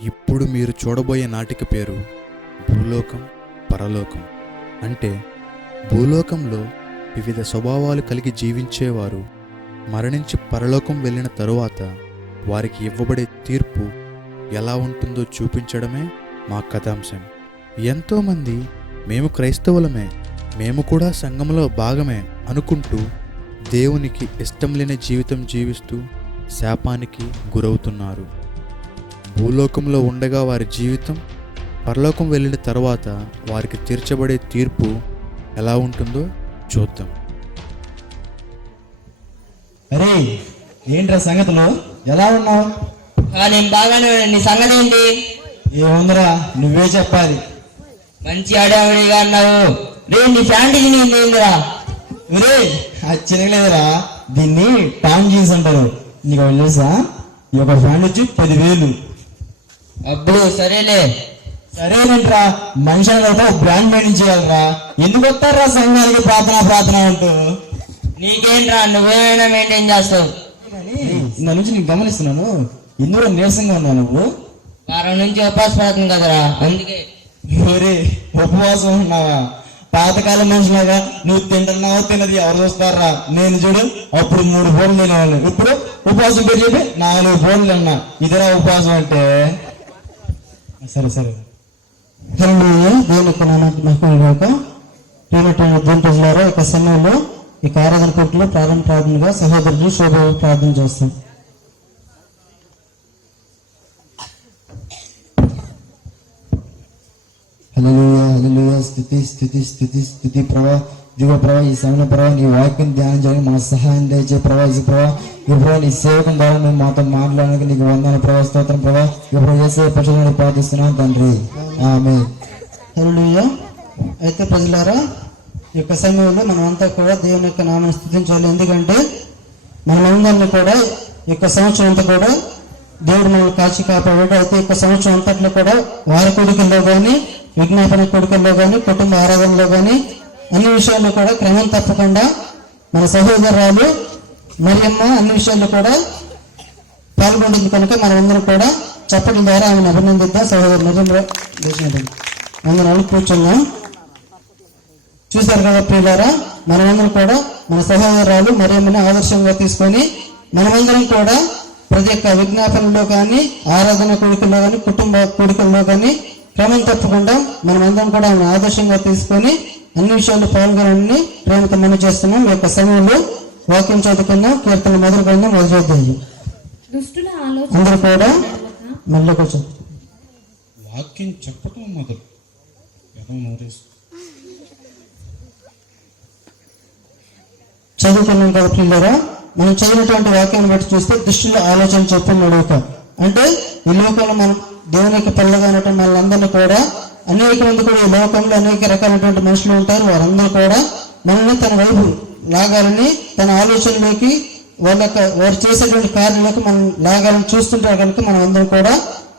ఇప్పుడు మీరు చూడబోయే నాటిక పేరు భూలోకం పరలోకం. అంటే భూలోకంలో వివిధ స్వభావాలు కలిగి జీవించేవారు మరణించి పరలోకం వెళ్ళిన తరువాత వారికి ఇవ్వబడే తీర్పు ఎలా ఉంటుందో చూపించడమే మా కథాంశం. ఎంతోమంది మేము క్రైస్తవులమే, మేము కూడా సంఘంలో భాగమే అనుకుంటూ దేవునికి ఇష్టం లేని జీవితం జీవిస్తూ శాపానికి గురవుతున్నారు. భూలోకంలో ఉండగా వారి జీవితం పరలోకం వెళ్ళిన తర్వాత వారికి తీర్చబడే తీర్పు ఎలా ఉంటుందో చూద్దాం. అరే ఏంట్రా సంగతులు, ఎలా ఉన్నావు? నేను బాగానే ఉన్నాను. నీ సంగతి ఏంటి? ఏముందిరా, నువ్వే చెప్పాలి. మంచి ఆడావిడిగా అన్నావు. నీ ప్యాంట్ ఏందిరా? ఒరే అది చిరగలేదురా, దీన్ని టామ్ జీన్స్ అంటారు. నీకు ఒకటి తెలుసా? ఈ ఒక ఫ్యాంట్ వచ్చి 10,000. అప్పుడు సరేలే. సరేనంట్రా, మనిషి అనేది బ్రాండ్ మెయింటైన్ చేయాలరా. ఎందుకు వస్తారా సంఘానికి ప్రార్థన అంటూ? నీకేంట్రా, నువ్వేమైనా మెయింటైన్ చేస్తావు. నా నుంచి నీకు గమనిస్తున్నాను, ఎందుకు నీరసంగా ఉన్నావు నువ్వు? వారం నుంచి ఉపాస పడుతుంది కదరా, అందుకే. ఒరే ఉపవాసం ఉన్నావా? పాతకాలం మనుషులాగా నువ్వు తింటున్నావు తిన్నది ఎవరు చూస్తారా? నేను చూడు, అప్పుడు 3 పూటలు తినేవాళ్ళు, ఇప్పుడు ఉపవాసం పేరు చెప్పి 4 పూటలు తిన్నా. ఇదిరా ఉపవాసం అంటే. సరే దేవుని ప్రజలారా, ఇక సమయంలో ఈ ఆరాధన కోర్టులో ప్రార్థనగా సహోదరులు శోభ ప్రార్థన చేస్తాం. హల్లెలూయా స్తుతి ప్రభా, దిగో ప్రభా, ఈ సమయంలో ప్రభా నీ వాక్యం ధ్యానం చేయడానికి మా సహాయం దయచే ప్రభా. ఈ ప్రభా నీ సేవకం ద్వారా మేము మాతో మాట్లాడడానికి నీకు వందనాలు ప్రభా, స్తోత్రం ప్రభా. ఇప్పుడు చేసే పక్షులను ప్రార్థిస్తున్నాం తండ్రి, ఆమేన్. హల్లెలూయా. అయితే ప్రజలారా, ఈ యొక్క సమయంలో మనమంతా కూడా దేవుని యొక్క నామాన్ని స్తుతించాలి. ఎందుకంటే మనమందరినీ కూడా ఈ యొక్క సంవత్సరం అంతా కూడా దేవుడు మనల్ని కాచి కాపాడాడు. అయితే ఈ యొక్క సంవత్సరం అంతట్లో కూడా వారి కొడుకుల్లో కానీ, విజ్ఞాపన కొడుకుల్లో కానీ, కుటుంబ ఆరాధనలో కానీ అన్ని విషయాల్లో కూడా క్రమం తప్పకుండా మన సహోదరాలు మరియమ్మ అన్ని విషయాల్లో కూడా పాల్గొంటుంది. కనుక మనమందరం కూడా చెప్పడం ద్వారా ఆమెను అభినందిద్దాం. సహోదరు మరియమ్మ అందరం కూర్చున్నాం. చూశారు కదా ప్రియులారా, మనమందరం కూడా మన సహోదరాలు మరియమ్మని ఆదర్శంగా తీసుకొని మనమందరం కూడా ప్రతి ఒక్క విజ్ఞాపనలో కానీ, ఆరాధన కొడుకుల్లో కానీ, కుటుంబ కొడుకుల్లో కానీ క్రమం తప్పకుండా మనమందరం కూడా ఆమెను ఆదర్శంగా తీసుకొని అన్ని విషయాల్లో పాల్గొనాలని ప్రేమతో మనం చేస్తున్నాం. ఈ యొక్క సమయంలో వాక్యం చదువుకున్నాం. కీర్తన మొదలుకొని మొదలుద్దాం. అందరూ కూడా మళ్ళీ కొంచెం వాక్యం చెప్పటం మొదలు చదువుకున్నాం కదా పిల్లరా. మనం చదివినటువంటి వాక్యాన్ని బట్టి చూస్తే దుష్టుల ఆలోచన చెప్పున్నాడు. అంటే ఈ లోకంలో మనం దేవుని యొక్క పిల్లగా ఉన్నటువంటి వాళ్ళందరినీ కూడా అనేక మంది కూడా ఈ లోకంలో అనేక రకాలైనటువంటి మనుషులు ఉంటారు. వారందరూ కూడా మనల్ని తన వైపు లాగాలని, తన ఆలోచనలోకి వారు చేసేటువంటి కార్యాలకు మనం లాగాలని చూస్తుంటారు. కనుక మనం అందరం కూడా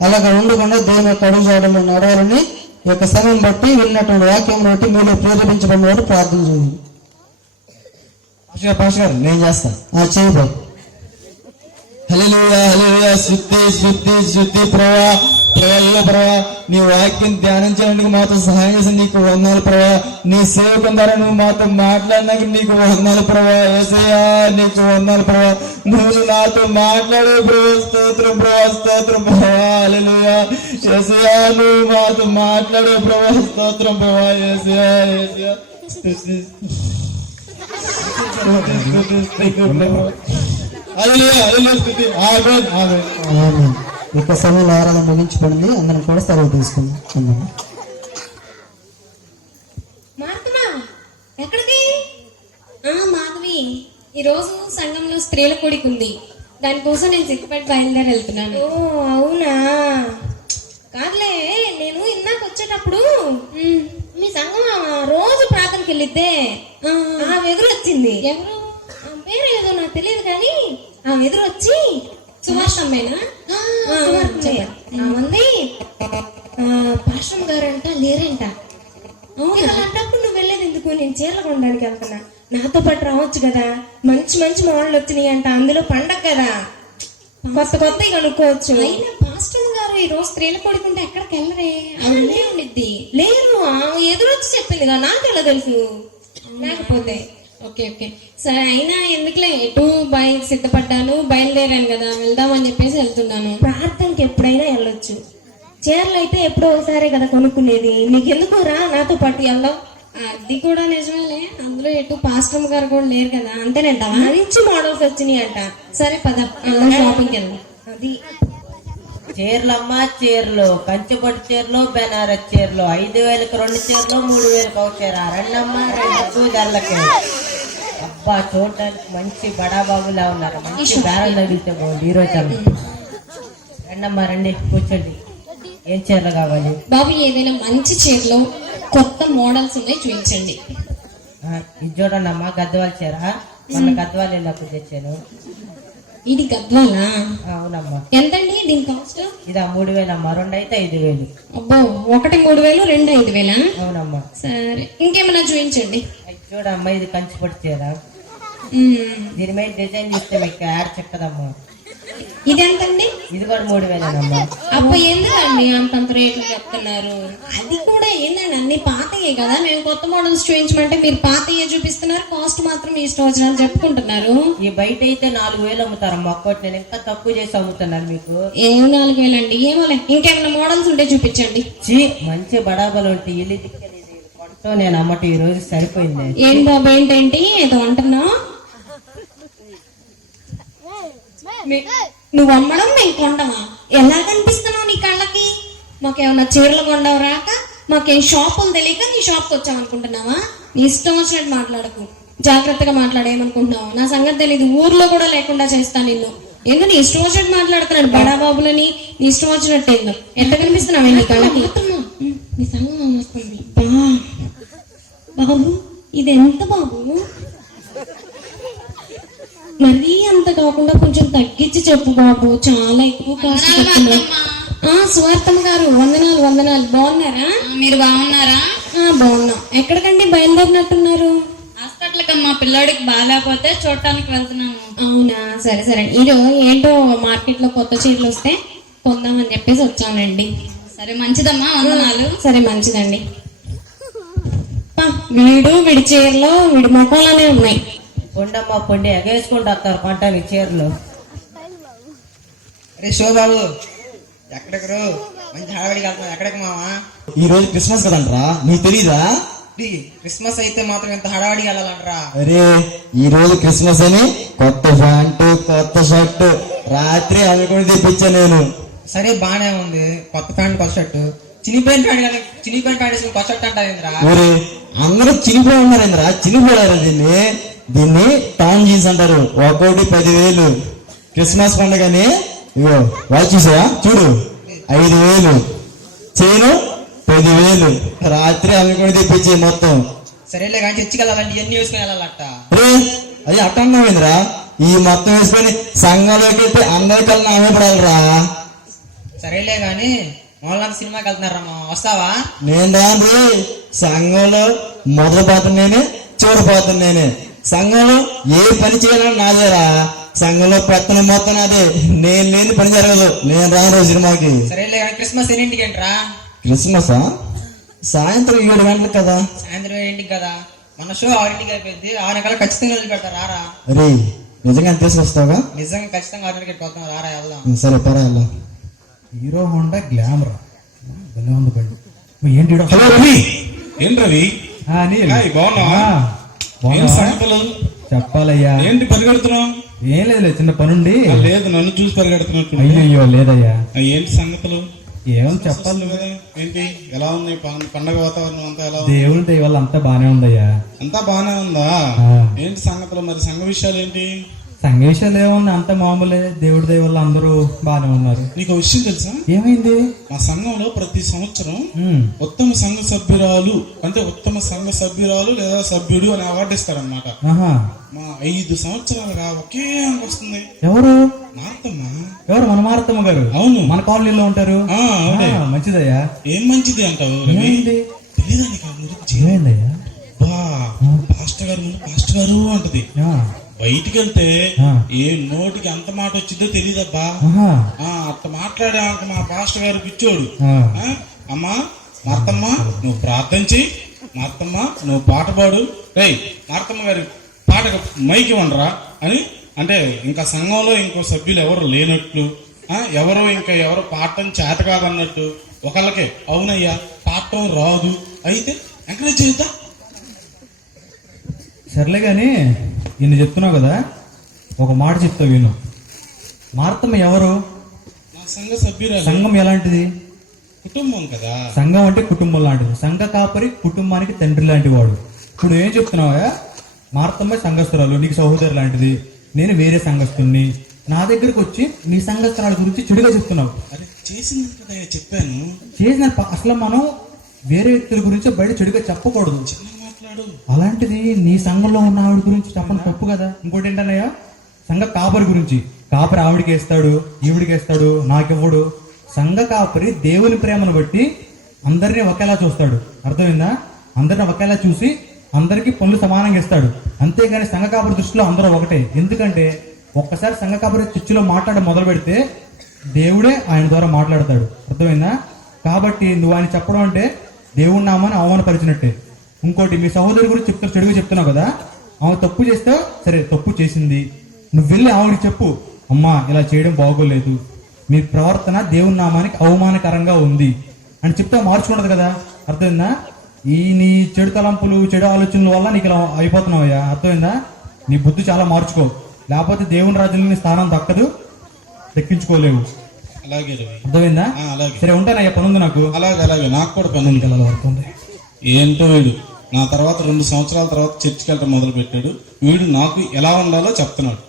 అలాగా ఉండకుండా దేవుని యొక్క అడుగుజాడల్లో నడవాలని ఈ యొక్క సమయం బట్టి విన్నటువంటి వాక్యం బట్టి మీలో ప్రేరేపించడం వారు ప్రార్థన చేయండి. పాష గారు నేను చేస్తాను, చేయబోయ్. హల్లెలూయా శుద్ధి ప్రభా. నీ వాక్యం ధ్యానం చేయడానికి మాతో సహాయం చేసి నీకు వందనాలు ప్రభా. నీ సేవకం ద్వారా నువ్వు మాతో మాట్లాడినాక నీకు వందనాలు ప్రభా. యేసయ్యా నీకు వందనాలు ప్రభా. నువ్వు నాతో మాట్లాడే ప్రభా, స్తోత్రం ప్రభా. హల్లెలూయా. యేసయ్యా నువ్వు మాతో మాట్లాడే ప్రభా, స్తోత్రం ప్రభా. యేసయ్యా ఇక సమయంలో ఆరాధన ముగించబడింది. అందరం కూడా సెలవు తీసుకుందాం. మాధవి, ఈరోజు సంఘంలో స్త్రీల కూడిక ఉంది. దానికోసం నేను సిగ్గుపడి బయలుదేరి వెళ్తున్నాను. ఓ అవునా? కాదులే, నేను ఇందాక వచ్చేటప్పుడు మీ సంఘం రోజు ప్రార్థనకి వెళ్ళిద్దే ఆ ఎదురు వచ్చింది. ఎవరు పేరు ఏదో నాకు తెలియదు కానీ ఆ ఎదురు వచ్చి సువర్ణమ్మేనా ఉంది. పాశ్రం గారంట లేరంట. అలాంటప్పుడు నువ్వు వెళ్ళేది ఎందుకు? నేను చీరలు కొనడానికి వెళ్తున్నా, నాతో పాటు రావచ్చు కదా. మంచి మంచి మోడల్ వచ్చినాయి అంట, అందులో పండగ కదా, కొత్త కొత్తవి కనుక్కోవచ్చు. అయినా పాస్టర్ గారు ఈ రోజు స్త్రీలు పడుకుంటే ఎక్కడికి వెళ్ళరే ఆవిడే ఉండిద్ది. లేదు ఎదురొచ్చి చెప్పింది కదా, నాకు ఎలా తెలుసు. లేకపోతే ఓకే ఓకే సరే, అయినా ఎందుకులే, ఎటు సిద్ధపడ్డాను, బయలుదేరాను కదా, వెళ్దామని చెప్పేసి వెళ్తున్నాను. ప్రార్థనకి ఎప్పుడైనా వెళ్ళొచ్చు, చీరలు అయితే ఎప్పుడో ఒకసారి కదా కొనుక్కునేది. నీకెందుకు రా నాతో పాటు వెళ్దాం. అది కూడా నిజమేలే, అందులో ఎటు పాస్టర్ గారు కూడా లేరు కదా, అంతేనంటావా? మంచి మోడల్స్ వచ్చినాయి అంట. సరే పద షాపింగ్కి వెళ్దాం. అది చీరలమ్మా చీరలు, కంచిపట్టు చీరలు, బెనారస్ చీరలు, 5,000కి 2 చీరలు, 3,000కి 1 చీర. రెండమ్మా 2 ధరలకి. అబ్బా చూడడానికి మంచి బడాబాబులా ఉన్నారు. మంచి బేరం తగిలితే బాగుంది ఈరోజు. రెండమ్మా రండి కూర్చోండి. ఏం చీరలు కావాలి బాబు? ఏదైనా మంచి చీరలు కొత్త మోడల్స్ ఉన్నాయి చూపించండి. ఇది చూడండి అమ్మా, గద్వాల చీర. మొన్న గద్వాల వెళ్ళినప్పుడు తెచ్చాను. ఇది గద్వాలా? అవునమ్మా. ఎంతండి దీని కాస్ట్? ఇదా 3,000 అమ్మా, 2 అయితే 5,000. అబ్బో, ఒకటి 3,000, 2 5,000. అవునమ్మా. సరే ఇంకేమైనా చూపించండి. అది చూడమ్మా, ఇది కంచిపట్టు చీర. దీని మీద డిజైన్ చూస్తే మీకు యాడ్ చెక్కదమ్మా. ఇది ఎంతండి? ఇది కూడా 3,000 అబ్బో, ఎందుకండి అంతంత రేట్లు చెప్తున్నారు? అది కూడా ఏంటండి, అన్ని పాతయే కదా. మేము కొత్త మోడల్స్ చూపించమంటే మీరు పాతయే చూపిస్తున్నారు, కాస్ట్ మాత్రం మీ ఇష్టం వచ్చినట్టు చెప్పుకుంటున్నారు. ఈ బయట అయితే 4,000 అమ్ముతారమ్మా ఒక్కటి. నేను ఇంకా తక్కువ చేసి అమ్ముతున్నాను మీకు. ఏం 4,000 అండి? ఏమోలే, ఇంకేమైనా మోడల్స్ ఉంటే చూపించండి. మంచి బడాబలు ఉంటాయి. ఇల్లు దిక్కలేదు కొట్టో నేను అమ్మటం ఈ రోజు సరిపోయింది. ఏం బాబు, ఏంటేంటి ఏదో అంటున్నావు? నువ్వు అమ్మడం మేము కొండమా? ఎలా కనిపిస్తున్నావు నీ కళ్ళకి? మాకేమన్నా చీరలు కొండవు రాక, మాకేం షాపులు తెలియక నీ షాప్కి వచ్చామనుకుంటున్నావా? నీ ఇష్టం వచ్చినట్టు మాట్లాడకు, జాగ్రత్తగా మాట్లాడేమనుకుంటున్నావు. నా సంగతి తెలియదు, ఊర్లో కూడా లేకుండా చేస్తాను నిన్ను. ఎందుకు నీ ఇష్టం వచ్చినట్టు మాట్లాడుతున్నాడు బడాబాబులని, నీ ఇష్టం వచ్చినట్టు ఏందో. ఎంత కనిపిస్తున్నావు నీ కళ్ళకి? నీ సంగం వస్తుంది బాబు. ఇది ఎంత బాబు? మరీ అంత కాకుండా కొంచెం తగ్గించి చెప్పు బాబు, చాలా ఎక్కువ కాస్ట్ చెప్తున్నా. సువార్తమ్మ గారు వందనాలు వందనాలు. బాగున్నారా? మీరు బాగున్నారా? బాగున్నాం. ఎక్కడికండి బయలుదేరినట్టున్నారు? హాస్పిటల్కి అమ్మా, పిల్లాడికి బాగాలేకపోతే చూడటానికి వెళ్తున్నాము. అవునా, సరే సరే. ఈరోజు ఏంటో మార్కెట్ లో కొత్త చీరలు వస్తే కొందామని చెప్పేసి వచ్చానండి. సరే మంచిదమ్మా, వందనాలు. సరే మంచిదండి. వీడి చీరలో వీడి ముఖంలోనే ఉన్నాయి. పొండమ్మా పొండి ఎగేసుకుంటూ వస్తారు కొంటానికి చీరలు. అరే శోబాబు, ఎక్కడికి మంచి హడావిడికి వెళ్తున్నావు? ఎక్కడికి మావా? ఈ రోజు క్రిస్మస్ కదంట్రా, నీకు తెలీదా? క్రిస్మస్ అయితే మాత్రం ఎంత హడావిడికి వెళ్ళాలంటరా? అరే ఈ రోజు క్రిస్మస్ అని కొత్త ప్యాంటు కొత్త షర్ట్ రాత్రి అవి కూడా తెప్పించా నేను. సరే బానే ఉంది, కొత్త ప్యాంట్ కొత్త షర్టు. చినిపోయిన ప్యాంట్ వేసుకుని కొత్త షర్ట్ అంటారేంద్రా? ఊరే అందరూ చినిపోయి ఉన్నారేంద్రా? చినిపోయారు దీన్ని టాన్ జీన్స్ అంటారు. ఒక్కోటి 10,000. క్రిస్మస్ పండుగని ఇగో వాచ్ చూసావా, చూడు 5,000. చైను 10,000. రాత్రి అవి కూడా తెప్పించే మొత్తం. సరేలే కానీ చర్చికి వెళ్ళాలంటే ఇవన్నీ వేసుకుని వెళ్ళాలట. అది అట్టన్నావేంద్రా? ఈ మొత్తం వేసుకొని సంఘంలోకి వెళ్తే అందరికల్లా ఆమెపడాలరా. సరేలే గాని మోహన్లాల్ సినిమాకి వెళ్తున్నారా మా, వస్తావా? నేను రాను. సంఘంలో మొదటి పాత్ర నేనే, చివరి పాత్ర నేనే. సంఘంలో ఏ పని చేయాలని నాదేరా. సంఘంలో పెత్తనం మొత్తం అదే, నేను లేని పని జరగదు. నేను రాను సినిమాకి. సరేలే కానీ క్రిస్మస్ ఎన్నింటికి ఏంట్రా? క్రిస్మసా? సాయంత్రం 7 గంటలకు కదా. సాయంత్రం 7ంటికి కదా. మన షో 6ంటికి అయిపోయింది. 6 గంటలకు ఖచ్చితంగా వదిలిపెడతారు, రారా? అరే నిజంగా తీసుకొస్తావుగా? నిజంగా ఖచ్చితంగా 6ంటికి పోతాం, రారా వెళ్దాం. సరే పర్వాలేదు. హీరో హోండా గ్లామర్ భలే ఉంది బండి. ఏంటి హలో రవి? ఏం రవి బాగున్నావా? చెప్పాలయ్యా. ఏంటి పరిగెడుతున్నావు? ఏం లేదు, చిన్న పనుండి. లేదు, నన్ను చూసి పరిగెడుతున్నట్టు. అయ్యో లేదయ్యా. ఏంటి సంగతులు? ఏం చెప్పాలి కదా. ఏంటి ఎలా ఉంది పండగ వాతావరణం అంతా? ఎలా దేవుడి దయ వల్ల అంతా బానే ఉందయ్యా. అంతా బానే ఉందా? ఏంటి సంగతులు మరి? సంఘ విషయాలు ఏంటి? సంఘ విషయాలు ఏముంది, అంత మామూలే. దేవుడి దయ వల్ల అందరూ బానే ఉన్నారు. నీకు విషయం తెలుసా? ఏమైంది? మా సంఘంలో ప్రతి సంవత్సరం ఉత్తమ సంఘ సభ్యురాలు, అంటే ఉత్తమ సంఘ సభ్యురాలు లేదా సభ్యుడు అని అవార్డు ఇస్తారనమాట. మా 5 సంవత్సరాలుగా ఒకే అంక వస్తుంది. ఎవరు? మార్తమ్మ. ఎవరు? మన మారతమ్మ గారు. అవును, మన కాలనీలో ఉంటారు. మంచిదయ్యా. ఏం మంచిది అంటావు? తెలీదా నీకు? ఏమైందయ్యా? పాస్టర్ గారు అంటది. బయటికి వెళ్తే ఆ. ఏ నోటికి ఎంత మాట వచ్చిందో తెలియదబ్బా. ఆహా. అట్ట మాట్లాడాక మా పాస్టర్ గారు పిచ్చోడు. ఆ. అమ్మా మార్తమ్మ నువ్వు ప్రార్థన చెయ్యి, మార్తమ్మ నువ్వు పాట పాడు, రేయ్ మార్తమ్మ గారి పాటకు మైకి ఇవ్వండిరా అని. అంటే ఇంకా సంఘంలో ఇంకో సభ్యులు ఎవరు లేనట్లు, ఎవరు పాడటం చేత కాదన్నట్టు ఒకళ్ళకే అవునయ్యా పాడటం రాదు అయితే ఎంకరేజ్ చేద్దా. సర్లే కానీ ఇన్ని చెప్తున్నావు కదా, ఒక మాట చెప్తా విను. మార్తమ్మ ఎవరు? నా సంఘ సభ్యురాలు. సంఘం ఎలాంటిది? కుటుంబం కదా. సంఘం అంటే కుటుంబం లాంటిది. సంఘ కాపరి కుటుంబానికి తండ్రి లాంటి వాడు. ఇప్పుడు ఏం చెప్తున్నావా? మార్తమ్మ సంఘస్థురాలు, నీకు సహోదరు లాంటిది, నేను వేరే సంఘస్థుని. నా దగ్గరకు వచ్చి నీ సంఘస్థురాల గురించి చెడుగా చెప్తున్నావు. అరే చేసింది కదా చెప్పాను. చేసిన అసలు మనం వేరే వ్యక్తుల గురించి బయట చెడుగా చెప్పకూడదు. మాట్లాడు. అలాంటిది నీ సంఘంలో ఉన్న ఆవిడ గురించి చెప్పడం తప్పు కదా. ఇంకోటి ఏంటన్నయ్యా, సంఘ కాపరి గురించి. కాపరి ఆవిడికి వేస్తాడు, ఈవిడికి వేస్తాడు, నాకివ్వడు. సంఘ కాపరి దేవుని ప్రేమను బట్టి అందరినీ ఒకేలా చూస్తాడు. అర్థమైందా? అందరిని ఒకేలా చూసి అందరికీ పనులు సమానంగా ఇస్తాడు. అంతేగాని సంఘ కాపరి దృష్టిలో అందరూ ఒకటే. ఎందుకంటే ఒక్కసారి సంఘ కాపరి చర్చిలో మాట్లాడడం మొదలు పెడితే దేవుడే ఆయన ద్వారా మాట్లాడతాడు. అర్థమైందా? కాబట్టి నువ్వు ఆయన చెప్పడం అంటే దేవుడి నామాన్ని అవమానపరిచినట్టే. ఇంకోటి, మీ సహోదరి గురించి చెడుగా చెప్తున్నావు కదా, ఆమె తప్పు చేస్తే సరే తప్పు చేసింది, నువ్వు వెళ్ళి ఆవిడకి చెప్పు, అమ్మా ఇలా చేయడం బాగోలేదు, మీ ప్రవర్తన దేవుని నామానికి అవమానకరంగా ఉంది అని చెప్తే మార్చుకుంటది కదా. అర్థమైందా? ఈ నీ చెడు తలంపులు చెడు ఆలోచనల వల్ల నీకు ఇలా అయిపోతున్నావయ్యా. అర్థమైందా? నీ బుద్ధి చాలా మార్చుకో, లేకపోతే దేవుని రాజ్యంలో నీ స్థానం దక్కదు, దక్కించుకోలేవు. అలాగే రవి. అర్థమైందా? అలాగే. సరే ఉంటానయ్యా, పని ఉంది నాకు. అలాగే నాకు కూడా పని ఉంది. పడుతుంది. ఏంటో వీడు నా తర్వాత 2 సంవత్సరాల తర్వాత చర్చికి వెళ్ళటం మొదలు పెట్టాడు. వీడు నాకు ఎలా ఉండాలో చెప్తున్నాడు.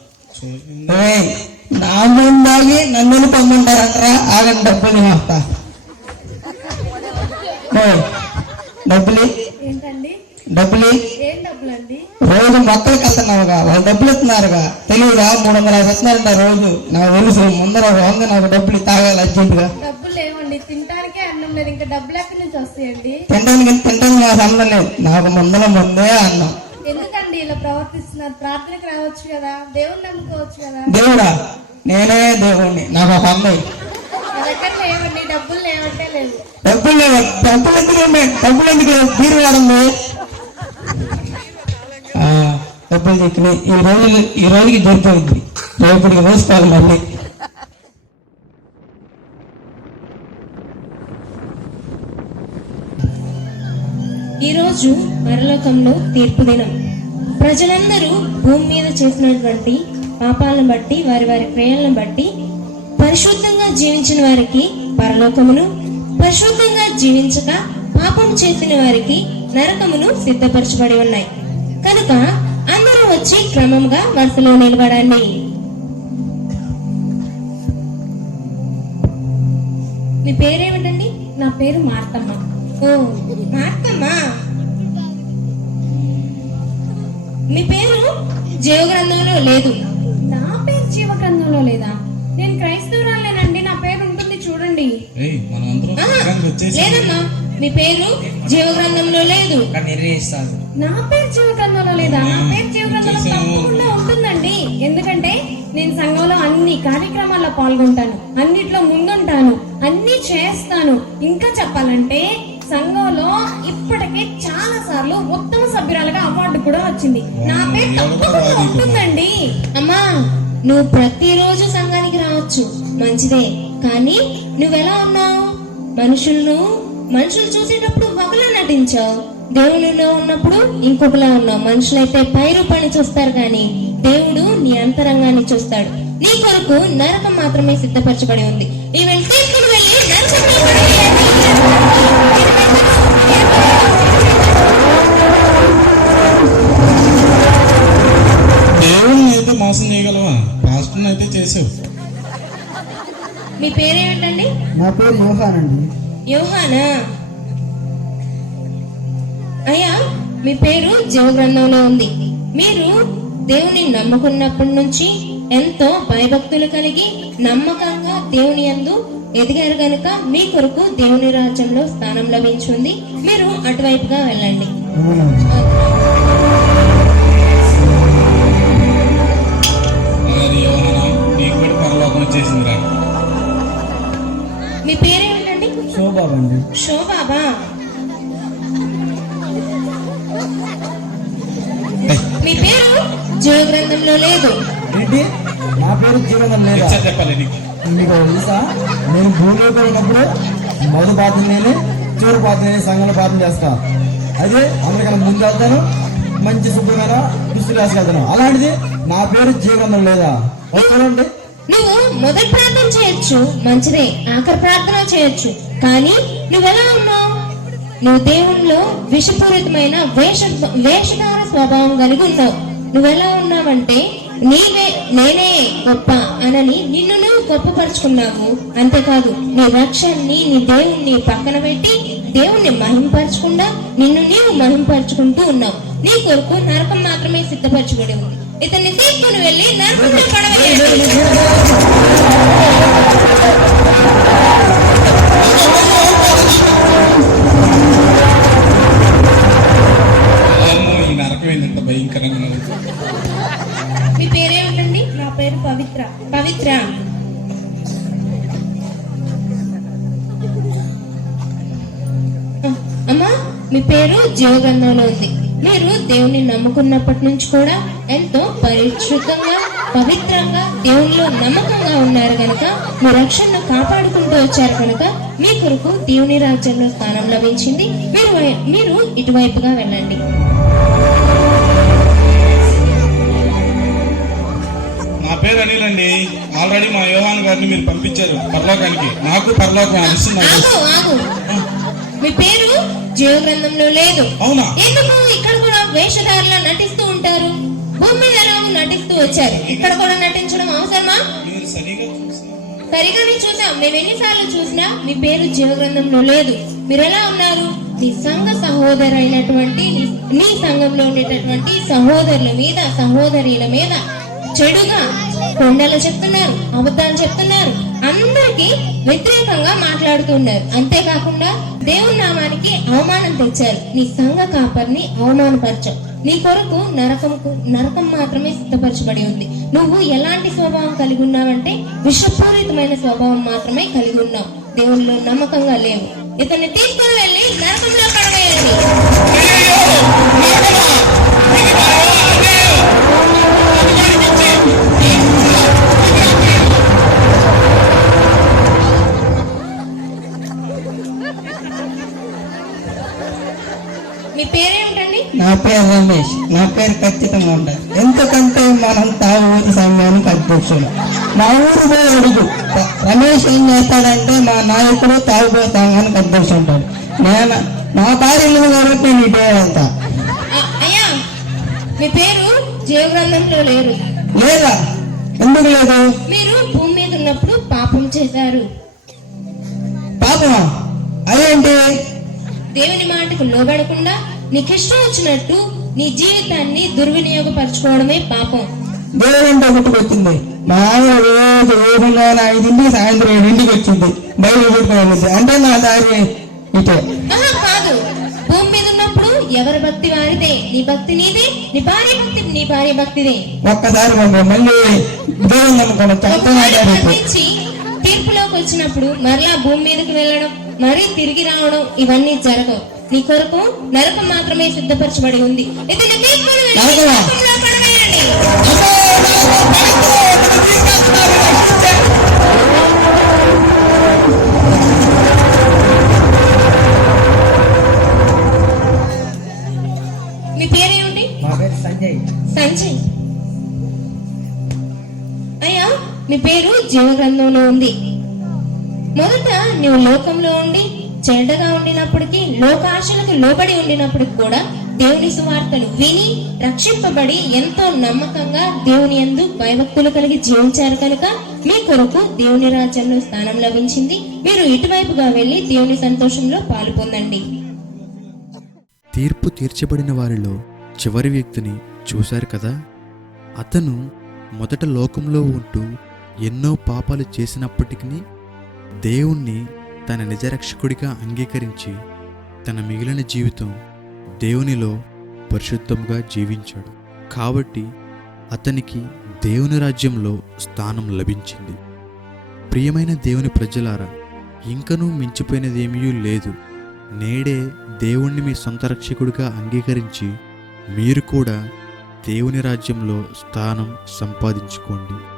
నా ముందాగి నన్ను పొమ్మంటారంటారా? ఆగండి, డబ్బులు వస్తా. డబ్బులు ఏంటండి? డబ్బులు ఏం డబ్బులండి? రోజు మొక్కలకి వెళ్తున్నావుగా, వాళ్ళు డబ్బులు ఇస్తున్నారుగా, తెలియదా? 350 ఇస్తున్నారంట రోజు. నాకు తెలుసు, ముందర 100 నాకు డబ్బులు తాగాలి అర్జెంటుగా. డబ్బులు లేవండి, తినటానికే అన్నం లేదు, ఇంకా డబ్బులు ఎక్కడి నుంచి వస్తాయండి? తినడానికి నాకు అన్నం లేదు, నాకు ముందే అన్నం. ఎందుకండి ఇలా ప్రవర్తిస్తున్నారు? ప్రార్థనకి రావచ్చు కదా, దేవుని నమ్ముకోవచ్చు కదా. దేవుడా? నేనే దేవుణ్ణి, నాకు ఒక అమ్మాయి. నా దగ్గర లేవండి, డబ్బులు లేవంటే లేవు. డబ్బులు లేవు. డబ్బులు ఎందుకు లేవు? బీరు వాడండి. డబ్బులు చెక్కినాయి. ఈ రోజుకి దొరికింది, రేపటికి వేసుకోవాలి మళ్ళీ. ఈరోజు పరలోకంలో తీర్పు దినం. ప్రజలందరూ భూమి మీద చేసినటువంటి పాపాలను బట్టి, వారి వారి క్రియలను బట్టి పరిశుద్ధంగా జీవించిన వారికి పరలోకమును, పరిశుద్ధంగా జీవించక పాపం చేసిన వారికి నరకమును సిద్ధపరచబడి ఉన్నాయి. కనుక అందరూ వచ్చి క్రమంగా వరుసలో నిలబడండి. మీ పేరేమిటండి? నా పేరు మార్తమ్మ. ఓ మార్తమ్మ, మీ పేరు జీవగ్రంథంలో లేదు. నా పేరు జీవ గ్రంథంలో లేదా? నేను క్రైస్తవురాలేనండి, నా పేరు ఉంటుంది చూడండి. లేదమ్మా, మీ పేరు జీవగ్రంథంలో లేదు. నా పేరు జీవ గ్రంథంలో లేదా? నా పేరు జీవ గ్రంథంలో తప్పకుండా ఉంటుందండి. ఎందుకంటే నేను సంఘంలో అన్ని కార్యక్రమాల్లో పాల్గొంటాను, అన్నిట్లో ముందుంటాను, అన్ని చేస్తాను. ఇంకా చెప్పాలంటే సంఘంలో ఇప్పటికే చాలా సార్లు ఉత్తమ సభ్యురాలుగా అవార్డు కూడా వచ్చింది. నా పేరు తప్పకుండా ఉంటుందండి. అమ్మా, నువ్వు ప్రతిరోజు సంఘానికి రావచ్చు, మంచిదే. కానీ నువ్వెలా ఉన్నావు? మనుషులు చూసేటప్పుడు ఒకలా నటించావు, దేవునిలో ఉన్నప్పుడు ఇంకొకలా ఉన్నావు. మనుషులైతే పై రూపాన్ని చూస్తారు, కానీ దేవుడు నీ అంతరంగాన్ని చూస్తాడు. నీ కొరకు నరకం మాత్రమే సిద్ధపరచబడి ఉంది. నీ వెళ్తే ఇప్పుడు వెళ్ళి నరకంలో పడేయండి. దేవుణ్ణి అయితే మోసం చేయగలవా? పాస్టర్ని అయితే చేసావు. మీ పేరేమిటండి? నా పేరు యోహానండి. యోహానా? అయ్యా, మీ పేరు జీవగ్రంథంలో ఉంది. మీరు దేవుని నమ్ముకున్నప్పటి నుంచి ఎంతో భయభక్తులు కలిగి నమ్మకంగా దేవుని యందు ఎదిగారు గనుక మీ కొరకు దేవుని రాజ్యంలో స్థానం లభించింది. మీరు అటువైపుగా వెళ్ళండి. వచ్చేసిందిరా. మీ పేరేమిటండి? శోభాబు అండి. శోభాబా. మీ పేరు జీవ గ్రంథంలో లేదు. ఏంటి నా పేరు జీవనం లేదా? ఇచ్చే చెప్పాలి నీకు. మీకు తెలుసా, నేను భూమిలో ఉన్నప్పుడు మొదటి పాత్ర నేనే, చివరి పాత్ర నేనే సంఘంలో ప్రార్థన చేస్తా. అదే అందరికన్నా ముందు వెళ్తాను, మంచి శుభ్రమైన దుస్తులు వేసుకెళ్తాను. అలాంటిది నా పేరు జీవనం లేదా? చూడండి, నువ్వు మొదటి ప్రార్థన చేయొచ్చు, మంచిదే. ఆఖరి ప్రార్థన చేయొచ్చు. కానీ నువ్వెలా ఉన్నావు? నువ్వు దేవునిలో విషపూరితమైన వేషధార స్వభావం కలిగి ఉన్నావు. నువ్వెలా ఉన్నావంటే నేనే గొప్ప అనని నిన్ను నువ్వు గొప్పపరుచుకున్నావు. అంతేకాదు నీ రక్షణని, నీ దేవుణ్ణి పక్కన పెట్టి దేవుణ్ణి మహింపరచకుండా నిన్ను నీవు మహింపరచుకుంటూ ఉన్నావు. నీ కొరకు నరకం మాత్రమే సిద్ధపరచబడి ఉంది. ఇతన్ని తీసుకుని వెళ్ళి నరకంలో పడవేయండి. ఈ నరకం ఏంటంత భయంకరంగా ఉంది. మీ పేరేమిటండి? నా పేరు పవిత్ర. పవిత్ర, అమ్మా మీ పేరు జీవగ్రంథంలో ఉంది. మీరు దేవుని నమ్ముకున్నప్పటి నుంచి కూడా ఎంతో పరిశుద్ధంగా, పవిత్రంగా, దేవునిలో నమ్మకంగా ఉన్నారు కనుక, మీ రక్షణను కాపాడుకుంటూ వచ్చారు కనుక మీ కొరకు దేవుని రాజ్యంలో స్థానం లభించింది. మీరు ఇటువైపుగా వెళ్ళండి. నా పేరు అనిల్ అండి. ఆల్రెడీ మా యోహాన్ గారిని మీరు పంపించారు పరలోకానికి. నాకు పరలోకం అనిపిస్తుంది. ఆగు. మీ పేరు జీవ గ్రంథంలో లేదు. అవునా? ఎందుకు? ఇక్కడ కూడా వేషధారులా నటిస్తూ ఉంటారు. భూమి మీద ఎలాగో నటిస్తూ వచ్చారు, ఇక్కడ కూడా నటించడం అవసరమా? మీరు సరిగానే చూసాం. మేము ఎన్నిసార్లు చూసినా మీ పేరు జీవ గ్రంథంలో లేదు. మీరు ఎలా ఉన్నారు? నీ సంఘ సహోదరైనటువంటి నీ సంఘంలో ఉండేటటువంటి సహోదరుల మీద, సహోదరుల మీద చెడుగా కొండలు చెప్తున్నారు, అబద్ధాలు చెప్తున్నారు, అందరికి వ్యతిరేకంగా మాట్లాడుతున్నారు. అంతేకాకుండా దేవుని నామానికి అవమానం తెచ్చారు. నీ సంఘ కాపరిని అవమానపరచావు. నీ కొరకు నరకం మాత్రమే సిద్ధపరచబడి ఉంది. నువ్వు ఎలాంటి స్వభావం కలిగి ఉన్నావంటే విషపూరితమైన స్వభావం మాత్రమే కలిగి ఉన్నావు. దేవునిలో నమ్మకంగా లేవు. ఇతన్ని తీసుకుని వెళ్ళి నరకంలో పడవేయండి. మీ పేరేమిటండి? నా పేరు రమేష్. నా పేరు ఖచ్చితంగా ఉండాలి. ఎందుకంటే మనం తాగుబోతు సంఘానికి అధ్యక్షుడు. మా ఊరు పోయి అడుగు, రమేష్ ఏం చేస్తాడంటే మా నాయకుడు తాగుబోతు సంఘానికి అధ్యక్షుడు ఉంటాడు. నా కార్యం కాబట్టి నేను ఇటే వెళ్తా. అయ్యా, మీ పేరు జీవగ్రంథంలో లేరు. లేదా? ఎందుకు లేదు? మీరు భూమి మీద ఉన్నప్పుడు పాపం చేశారు. పాపమా? అదేంటి? దేవుని మాటకు లోబడకుండా నీకు ఇష్టం వచ్చినట్టు నీ జీవితాన్ని దుర్వినియోగపరచుకోవడమే పాపం. దేవుడంటే గుర్తుకొచ్చింది. మా ఆయన రోజు 5:05 సాయంత్రం 7 వచ్చింది. బయట పెట్టుకోవాలి అంటే నా దారి ఇటే. కాదు, భూమి మీద ఉన్నప్పుడు ఎవరి భక్తి వారిదే. నీ భక్తి నీదే, నీ భార్య భక్తిదే. ఒక్కసారి మళ్ళీ దేవుడు నమ్ముకోవడం నుంచి తీర్పులోకి వచ్చినప్పుడు మరలా భూమి మీదకి వెళ్ళడం, మరీ తిరిగి రావడం ఇవన్నీ జరగవు. నీ కొరకు నరకం మాత్రమే సిద్ధపరచబడి ఉంది. ఇతన్ని తీసుకొని వెళ్ళి నరకంలో పడవేయండి. మీ పేరేమిటి? నా పేరు సంజయ్. సంజయ్. అయ్యా, మీ పేరు జీవ గ్రంథంలో ఉంది. మొదట నువ్వు లోకంలో ఉండి చెడ్డగా ఉండినప్పటికీ, లోకాశలకు లోబడి ఉండినప్పటికీ కూడా దేవుని సువార్తను విని రక్షింపబడి ఎంతో నమ్మకంగా దేవుని యందు భయభక్తులు కలిగి జీవించారు కనుక మీ కొరకు దేవుని రాజ్యంలో స్థానం లభించింది. మీరు ఇటువైపుగా వెళ్లి దేవుని సంతోషంలో పాలు పొందండి. తీర్పు తీర్చబడిన వారిలో చివరి వ్యక్తిని చూశారు కదా. అతను మొదట లోకంలో ఉంటూ ఎన్నో పాపాలు చేసినప్పటికీ దేవుణ్ణి తన నిజరక్షకుడిగా అంగీకరించి తన మిగిలిన జీవితం దేవునిలో పరిశుద్ధంగా జీవించాడు. కాబట్టి అతనికి దేవుని రాజ్యంలో స్థానం లభించింది. ప్రియమైన దేవుని ప్రజలారా, ఇంకనూ మించిపోయినదేమీ లేదు. నేడే దేవుణ్ణి మీ సొంత రక్షకుడిగా అంగీకరించి మీరు కూడా దేవుని రాజ్యంలో స్థానం సంపాదించుకోండి.